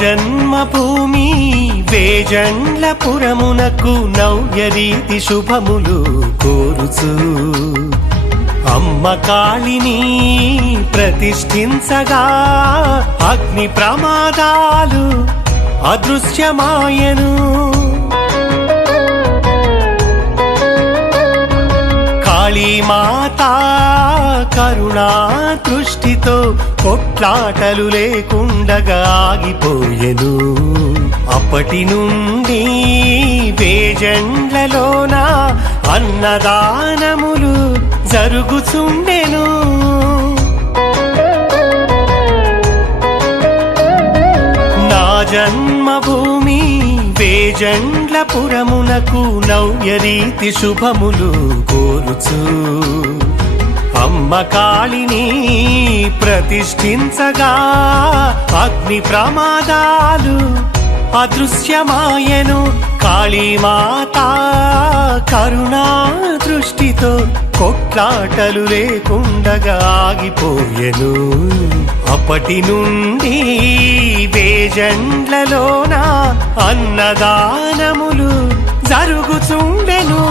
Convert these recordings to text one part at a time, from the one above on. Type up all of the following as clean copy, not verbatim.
జన్మభూమి వేజండ్లపురమునకు నవ్యరీతి శుభములు కోరుచు అమ్మ కాళిని ప్రతిష్ఠించగా అగ్ని ప్రమాదాలు అదృశ్యమాయను. కాళీమాత కరుణా దృష్టితో కొట్లాటలు లేకుండగా ఆగిపోయెను. అప్పటి నుండి వేజండ్లలోన అన్నదానములు జరుగుచుండెను. నా జన్మభూమి వేజండ్లపురమునకు నవ్యరీతి శుభములు కోరుచు అమ్మ కాళిని ప్రతిష్ఠించగా అగ్ని ప్రమాదాలు అదృశ్యమాయను. కాళీమాత కరుణా దృష్టితో కొట్లాటలు లేకుండగా ఆగిపోయెను. అప్పటి నుండి వేజండ్లలోన అన్నదానములు జరుగుచుండెను.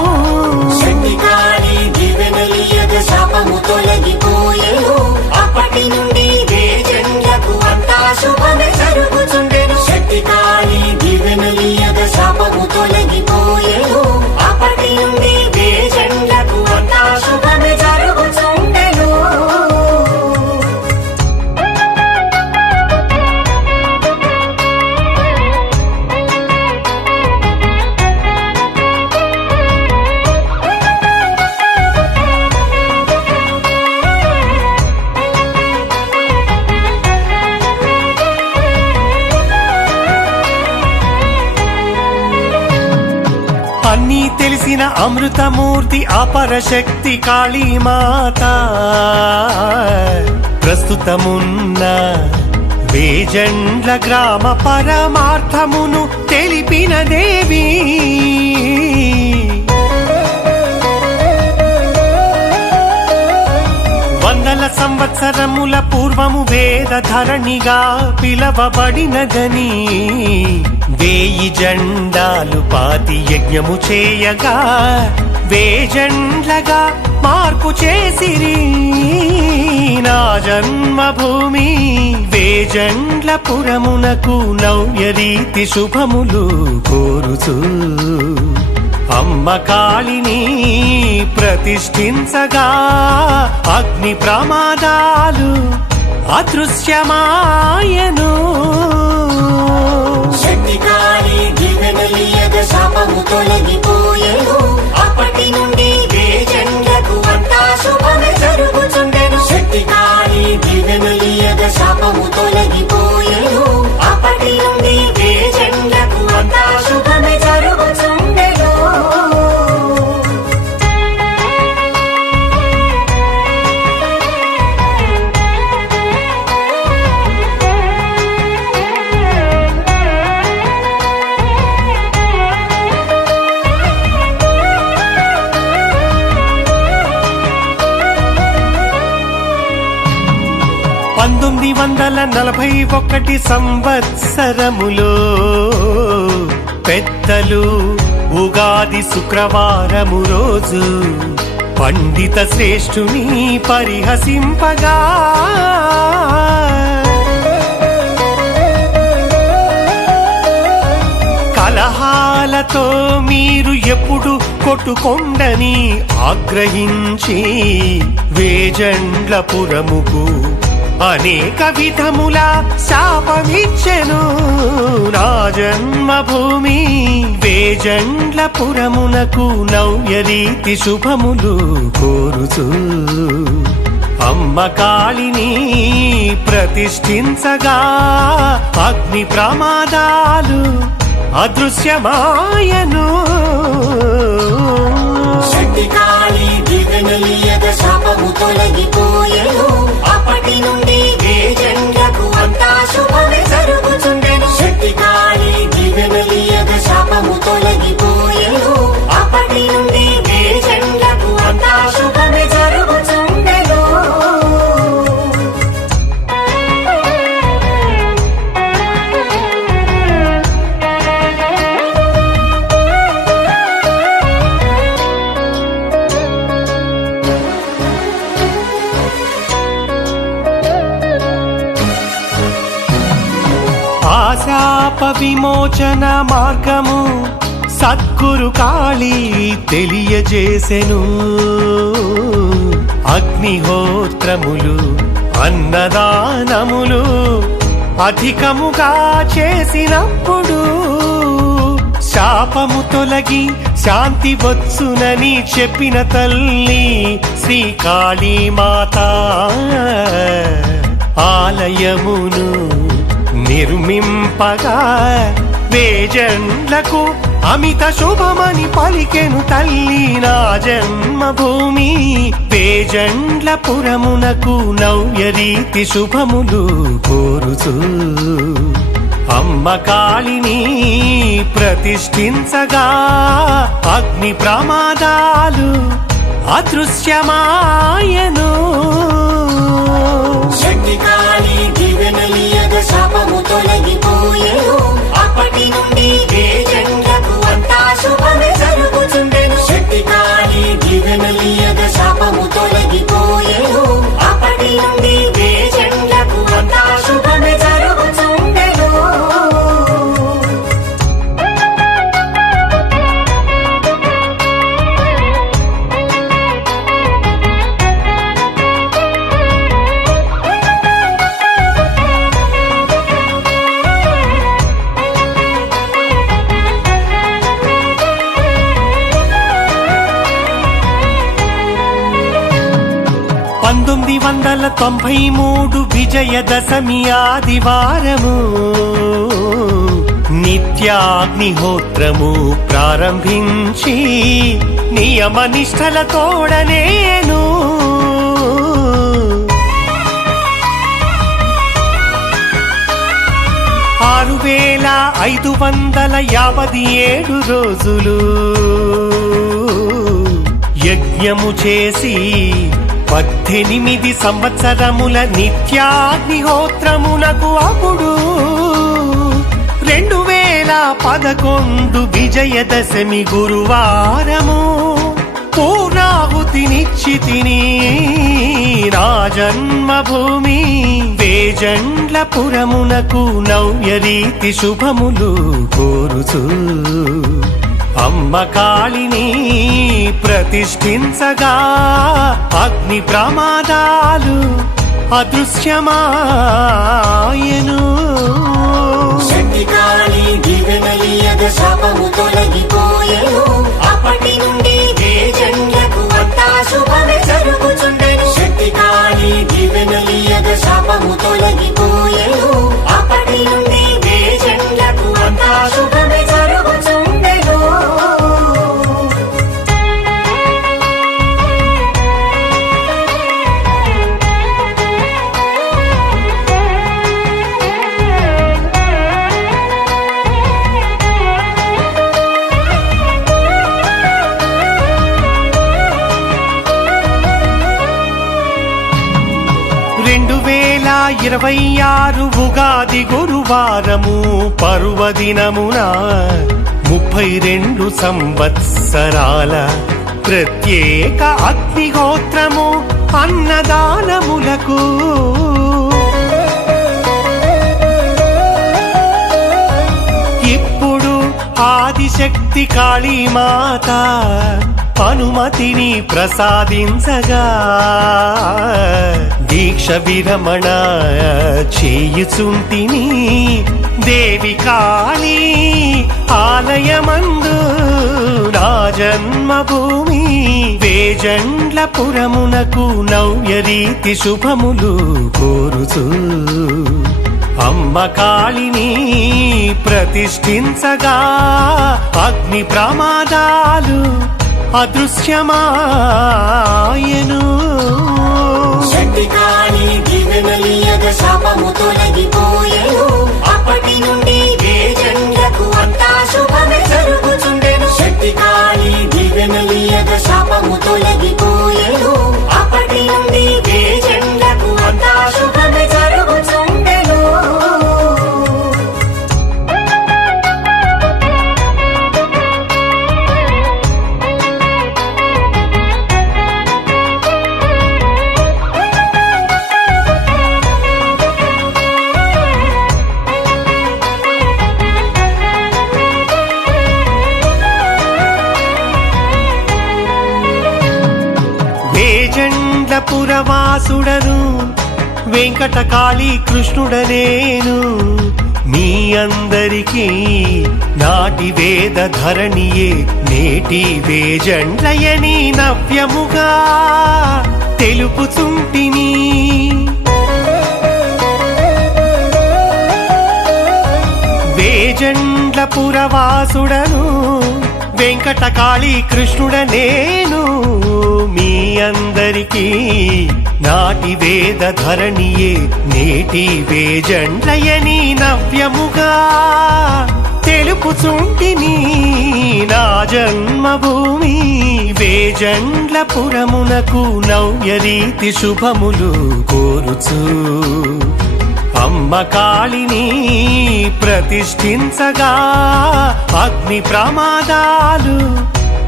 శాపము తొలగిపోయెను. అప్పటి నుండి వేజండ్లకు అంతా శుభమే జరుగుచుండెను. శక్తి కాళీ దీవెనలియగ శాపము తొలగిపోయెను. అప్పటి నుండి వేజండ్లకు అంతా శుభమే జరుగుచుండెను. అన్నీ తెలిసిన అమృతమూర్తి అపరశక్తి కాళీమాత ప్రస్తుతమున్న వేజండ్ల గ్రామ పరమార్థమును తెలిపిన దేవి. వందల సంవత్సరముల పూర్వము వేదధరణిగా పిలవబడినదని వేయి జెండాలు పాతి యజ్ఞము చేయగా వేజండ్లగా మార్పు చేసిరి. నా జన్మభూమి వేజండ్లపురమునకు నవ్యరీతి శుభములు కోరుచు అమ్మ కాళిని ప్రతిష్ఠించగా అగ్ని ప్రమాదాలు అదృశ్యమాయను. శక్తి కాళీ దీవెనలియగ శాపము తొలగిపోయెను. అప్పటి నుండి వేజండ్లకు అంతా శుభమే జరుగుచుండెను. శక్తి కాళీ దీవెనలియగ శాపము తొలగిపోయెను. అప్పటి నుండి వేజండ్లకు అంతా శుభమే జరుగుచుండెను. (1941) సంవత్సరములో పెద్దలు ఉగాది శుక్రవారము రోజు పండిత శ్రేష్ఠుని పరిహసింపగా కలహాలతో మీరు ఎప్పుడు కొట్టుకొండని ఆగ్రహించి వేజండ్లపురముకు అనేక విధముల శాపమిచ్చెను. నా జన్మభూమి వేజండ్లపురమునకు నవ్యరీతి శుభములు కోరుచు అమ్మ కాళిని ప్రతిష్ఠించగా అగ్ని ప్రమాదాలు అదృశ్యమాయను. శక్తి కాళీ దీవెనలియగ శాపము తొలగిపోయెను. అప్పటి నుండి వేజండ్లకు అంతా శుభమే జరుగుచుండెను. శక్తి కాళీ దీవెనలియగ శాపము తొలగిపోయెను. అప్పటి నుండి వేజండ్లకు అంతా శుభమే జరుగుచుండెను. విమోచన మార్గము సద్గురు కాళీ తెలియజేసెను. అగ్నిహోత్రములు అన్నదానములు అధికముగా చేసినప్పుడు శాపము తొలగి శాంతి వచ్చునని చెప్పిన తల్లి శ్రీ కాళీమాత ఆలయమును నిర్మింపగా వేజండ్లకు అమిత శుభమని పలికెను తల్లి నా జన్మభూమి. వేజండ్ల పురమునకు నవ్య రీతి శుభములు కోరుచు అమ్మ కాళిని ప్రతిష్ఠించగా అగ్ని ప్రమాదాలు అదృశ్యమాయను. శక్తి కాళీ దివ్యనలియగ శాపము తొలగిపోయెను. అప్పటి నుండి వేజండ్లకు అంతా శుభమే జరుగుచుండెను. శక్తి కాళీ దివ్యనలియగ శాపము తొలగిపోయెను. అప్పటి నుండి వేజండ్లకు అంతా శుభమే జరుగుచుండెను. (1993) విజయదశమి ఆదివారము నిత్యాగ్నిహోత్రము ప్రారంభించి నియమ నిష్టలతోడనేను 6557 రోజులు యజ్ఞము చేసి 18 సంవత్సరముల నిత్యాగ్నిహోత్రమునకు అప్పుడు 2011 విజయదశమి గురువారము పూర్ణాహుతినిచ్చితిని నా జన్మభూమి వేజండ్ల పురమునకు నవ్య రీతి శుభములు కోరుచు అమ్మ కాళిని ప్రతిష్ఠించగా అగ్ని ప్రమాదాలు అదృశ్యమాయను. శక్తి కాళీ దివ్యనలియగ శాపము తొలగిపోయెను. అప్పటి నుండి వేజండ్లకు అంతా శుభమే జరుగుచుండెను. శక్తి కాళీ దివ్యనలియగ శాపము తొలగిపోయెను. అప్పటి నుండి వేజండ్లకు అంతా శుభమే జరుగుచుండెను. ఇరవై 26 ఉగాది గురువారము పర్వదినమున 32 సంవత్సరాల ప్రత్యేక అగ్నిహోత్రము అన్నదానములకు ఇప్పుడు ఆదిశక్తి కాళీమాత అనుమతిని ప్రసాదించగా దీక్ష విరమణ చేయుచుంటిని దేవి కాళీ ఆలయమందు నా జన్మభూమి వేజండ్ల పురమునకు నవ్య రీతి శుభములు కోరుచు అమ్మ కాళిని ప్రతిష్ఠించగా అగ్ని ప్రమాదాలు అదృశ్యమాయను. శక్తి కాళీ దివ్యనలియగ శాపము తొలగిపోయెను. అప్పటి నుండి వేజండ్లకు అంతా శుభమే జరుగుచుండెను. శక్తి కాళీ దివ్యనలియగ శాపము తొలగిపోయెను. అప్పటి నుండి వేజండ్లకు అంతా శుభమే జరుగుచుండెను. వేజండ్లపురవాసుడను వెంకటకాళీ కృష్ణుడనేను మీ అందరికీ నాటి వేద ధరణియే నేటి వేజండ్లయని నవ్యముగా తెలుపుచుంటిని. వేజండ్లపురవాసుడను వెంకటకాళీ కృష్ణుడనేను మీ అందరికీ నాటి వేద ధరణియే నేటి వేజండ్లయని నవ్యముగా తెలుపుచుంటిని. నా జన్మభూమి వేజండ్లపురమునకు నవ్యరీతి శుభములు కోరుచు అమ్మ కాళిని ప్రతిష్ఠించగా అగ్ని ప్రమాదాలు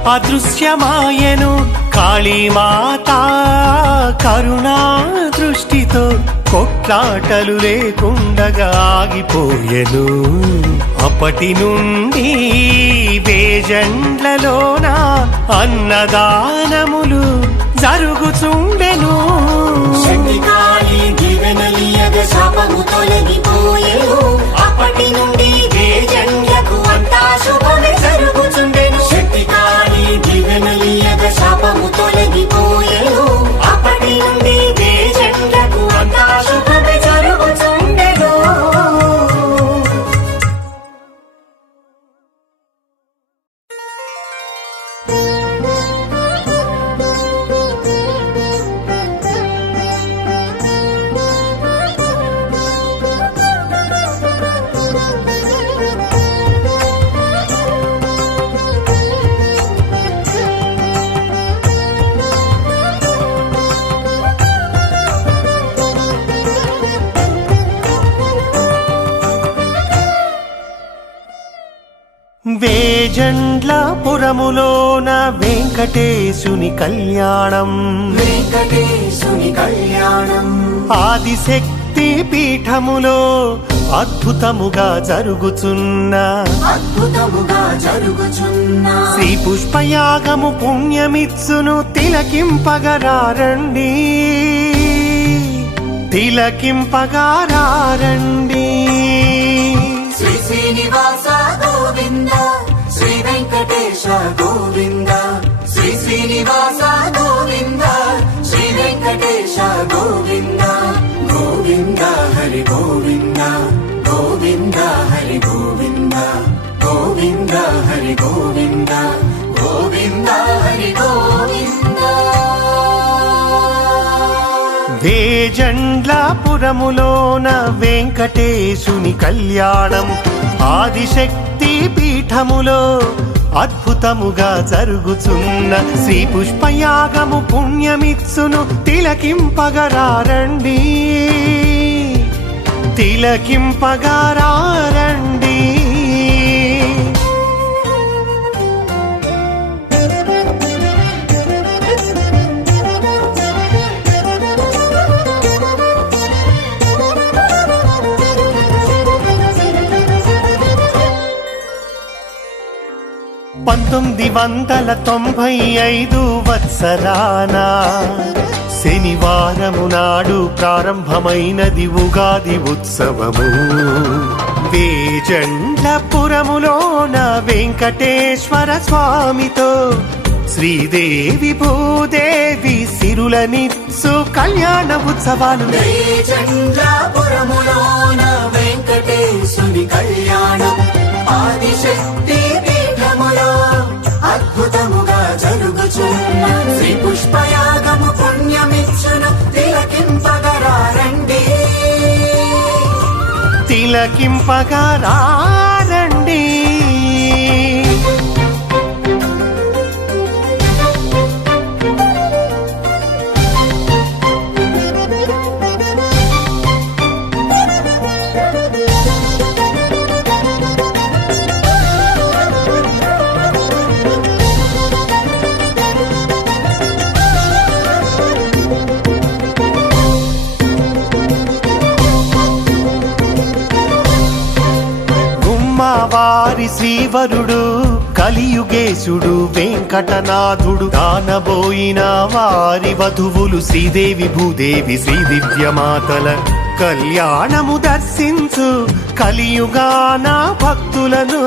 అదృశ్యమాయను. కాళీమాత కరుణా దృష్టితో కొట్లాటలు లేకుండగా ఆగిపోయెను. అప్పటి నుండి వేజండ్లలోన అన్నదానములు జరుగుచుండెను. శక్తికాళి దీవెనలియగ శాపము తొలగిపోయెను. అప్పటి నుండి వేజండ్లకు అంతా శుభమే జరుగుచుండెను. శక్తికాళి దీవెనలియగ శాపము తొలగిపోయెను. అప్పటి నుండి వేజండ్లకు అంతా శుభమే జరుగుచుండెను. వేజండ్లపురములోన వెంకటేశుని కళ్యాణం. వెంకటేశుని కళ్యాణం ఆదిశక్తి పీఠములో అద్భుతముగా అద్భుతముగా జరుగుచున్న శ్రీ పుష్పయాగము పుణ్యమిత్సును తిలకింపగరారండి. తిలకింపగారండి. శ్రీ శ్రీనివాస గోవింద శ్రీ వెంకటేశ గోవింద శ్రీ శ్రీనివాస గోవింద శ్రీ వెంకటేశ గోవింద గోవింద హరి గోవింద గోవింద హరి గోవింద గోవింద హరి గోవింద గోవింద హరి గోవింద. వేజండ్లపురములోన వెంకటేశుని కళ్యాణం ఆదిశక్తి పీఠములో అద్భుతముగా జరుగుచున్న శ్రీ పుష్పయాగము పుణ్యమిత్సును తిలకింపగరారండి. తిలకింపగరారండి. పంతొమ్మిది 1995 వత్సరాన శనివారము నాడు ప్రారంభమైనది ఉగాది ఉత్సవము. వేజండ్లపురములోన వెంకటేశ్వర స్వామితో శ్రీదేవి భూదేవి సిరులనిత్సు కళ్యాణ ఉత్సవాలు. వేజండ్లపురములోన వెంకటేశుని కళ్యాణం ఆదిశక్తి పీఠములో అద్భుతముగా జరుగుచున్న శ్రీ పుష్పయాగము పుణ్యమిచ్చును తిలకింపగరారండి. తిలకింపగరారండి. వారి శ్రీవరుడు కలియుగేశుడు వెంకటనాథుడు దానబోయిన వారి వధువులు శ్రీదేవి భూదేవి శ్రీ దివ్యమాతల కళ్యాణము దర్శించు కలియుగాన భక్తులను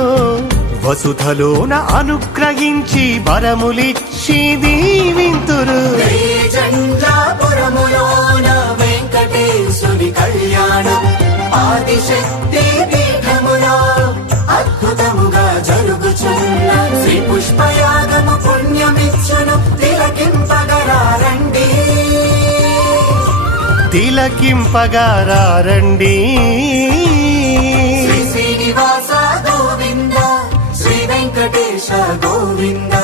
వసుధలోన అనుగ్రహించి వరములిచ్చి దీవింతురు. జంజాపురములోన వెంకటేశుని కళ్యాణం ఆదిశక్తి పీఠములో అద్భుతముగా జరుగుచున్న శ్రీ పుష్పయాగము పుణ్యమిచ్చును తిలకింపగరారండి. తిలకింపగారండి. శ్రీ శ్రీనివాస గోవింద శ్రీ వెంకటేశ గోవింద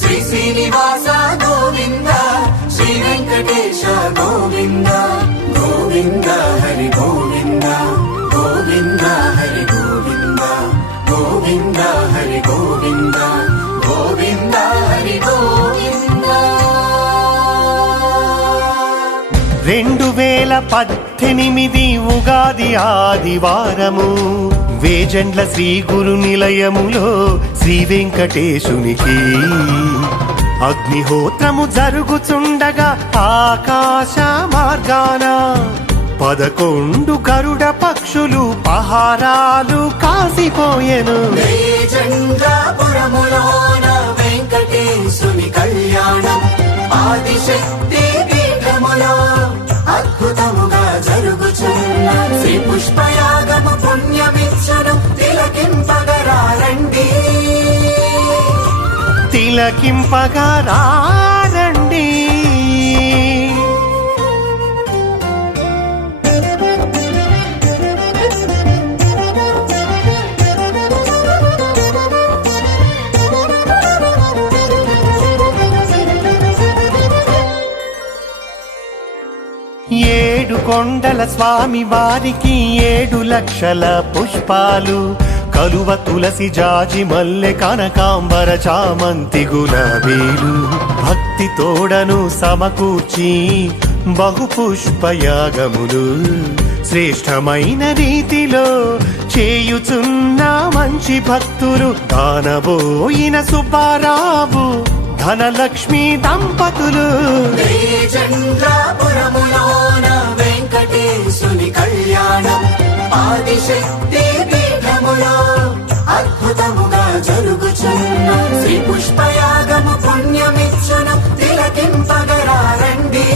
శ్రీ శ్రీనివాస గోవింద శ్రీ వెంకటేశ గోవింద గోవింద హరి గోవింద గోవింద హరి గోవింద గోవింద హరి గోవింద గోవింద హరి గోవింద. 2018 ఉగాది ఆదివారము వేజండ్ల శ్రీ గురు నిలయములో శ్రీ వెంకటేశునికి అగ్నిహోత్రము జరుగుచుండగా ఆకాశ మార్గాన 11 గరుడ పక్షులు పహారాలు కాసిపోయెను. జంజాపురములోన వెంకటేశుని కళ్యాణం ఆదిశక్తి పీఠములో అద్భుతముగా జరుగుచున్న శ్రీ పుష్పయాగము పుణ్యమిచ్చును తిలకింపగరారండి. తిలకింపగరారండి. ఏడు కొండల స్వామి వారికి 7 లక్షల పుష్పాలు కలువ తులసి జాజి మల్లె కనకాంబర చామంతి గులాబీలు భక్తి తోడను సమకూర్చి బహు పుష్పయాగములు శ్రేష్టమైన రీతిలో చేయుచున్న మంచి భక్తులు దానబోయిన సుబ్బారావు ధనలక్ష్మి దంపతులు. జంజాపురములోన వెంకటేశుని కళ్యాణం ఆదిశక్తి పీఠములో అద్భుతముగా జరుగుచున్న శ్రీ పుష్పయాగము పుణ్యమిచ్చును తిలకింపగరారండి.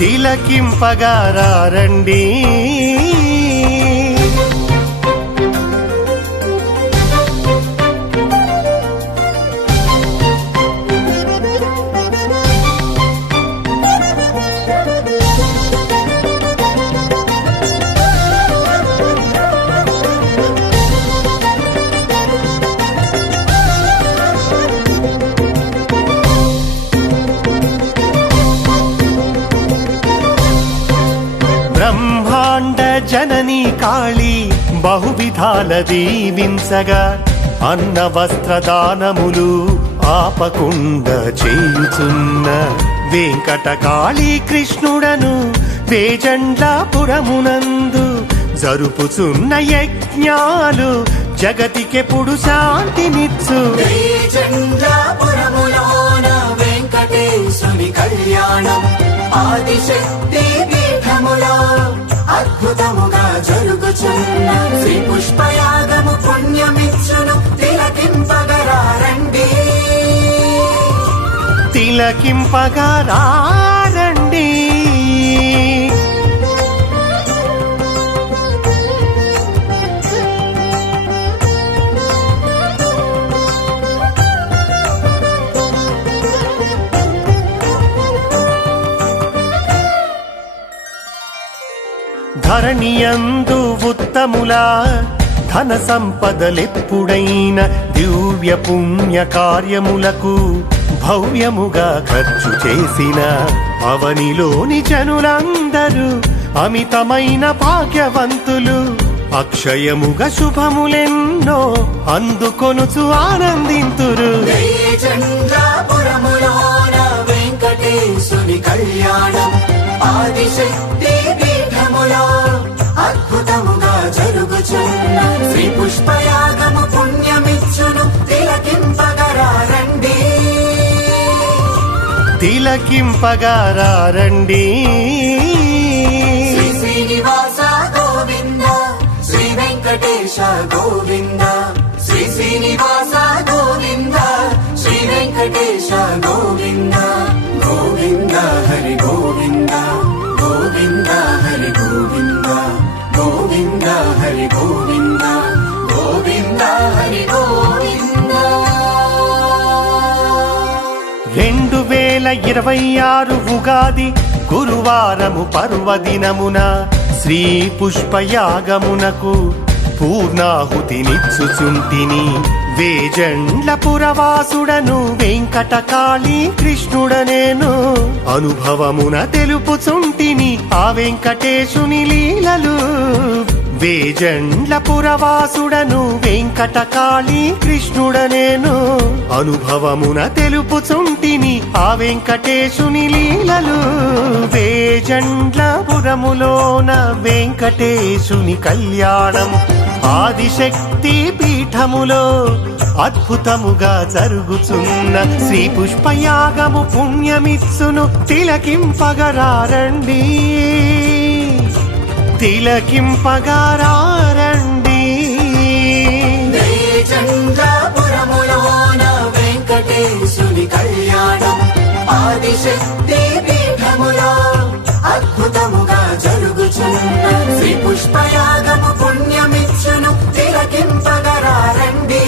తిలకింపగరారండి. బ్రహ్మాండ జననీ కాళీ బహువిధాల దీవించగా అన్న వస్త్రదానములు ఆపకుండా చేయుచున్న వెంకటకాళీ కృష్ణుడను వేజండ్లాపురమునందు జరుపుచున్న యజ్ఞాలు జగతికెప్పుడు శాంతినిచ్చు. జంజాపురములోన వెంకటేశుని కళ్యాణం ఆదిశక్తి పీఠములో అద్భుతముగా జరుగుచున్న శ్రీ పుష్పయాగము పుణ్యమిచ్చును తిలకింపగరారండి. తిలకింపగరారండి. ధరణియందు ఉత్తముల ధన సంపదలెప్పుడైన దివ్య పుణ్య కార్యములకు భవ్యముగా ఖర్చు చేసిన అవనిలోని జనులందరూ అమితమైన భాగ్యవంతులు. అక్షయముగా శుభములెన్నో అందుకొనుచు ఆనందింతురు. చంద్రాపురములోన వెంకటేశుని కళ్యాణం ఆదిశక్తి పీఠములో అద్భుతముగా జరుగుచున్న శ్రీ పుష్పయాగము పుణ్యమిచ్చు తిలకింపగారండి. శ్రీ శ్రీనివాస గోవింద శ్రీ వెంకటేశ గోవింద శ్రీ శ్రీనివాస గోవింద శ్రీ వెంకటేశ గోవింద గోవింద హరి గోవింద గోవింద హరి గోవింద గోవింద హరి గోవింద గోవింద హరి గోవింద 2026 ఉగాది గురువారము పర్వదినమున శ్రీ పుష్పయాగమునకు పూర్ణాహుతినిచ్చుచుంటిని. వేజండ్ల పురవాసుడను వెంకటకాళీ కృష్ణుడనేను అనుభవమున తెలుపుచుంటిని ఆ వెంకటేశుని లీలలు. వేజండ్ల పురవాసుడను వెంకటకాళీ కృష్ణుడనేను అనుభవమున తెలుపుచుంటిని ఆ వెంకటేశుని లీలలు. వేజండ్ల పురములోన వెంకటేశుని కళ్యాణం ఆదిశక్తి పీఠములో అద్భుతముగా జరుగుచున్న శ్రీ పుష్పయాగము పుణ్యమిత్సును తిలకింపగరారండి. తిలకింపగారండి. చంద్రపురములోన వెంకటేశుని కళ్యాణం ఆదిశక్తి పీఠములో అద్భుతముగా జరుగుచున్న శ్రీ పుష్పయాగము పుణ్యమిచ్చును తిలకింపగరారండి.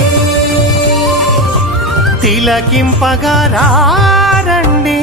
తిలకింపగరారండి.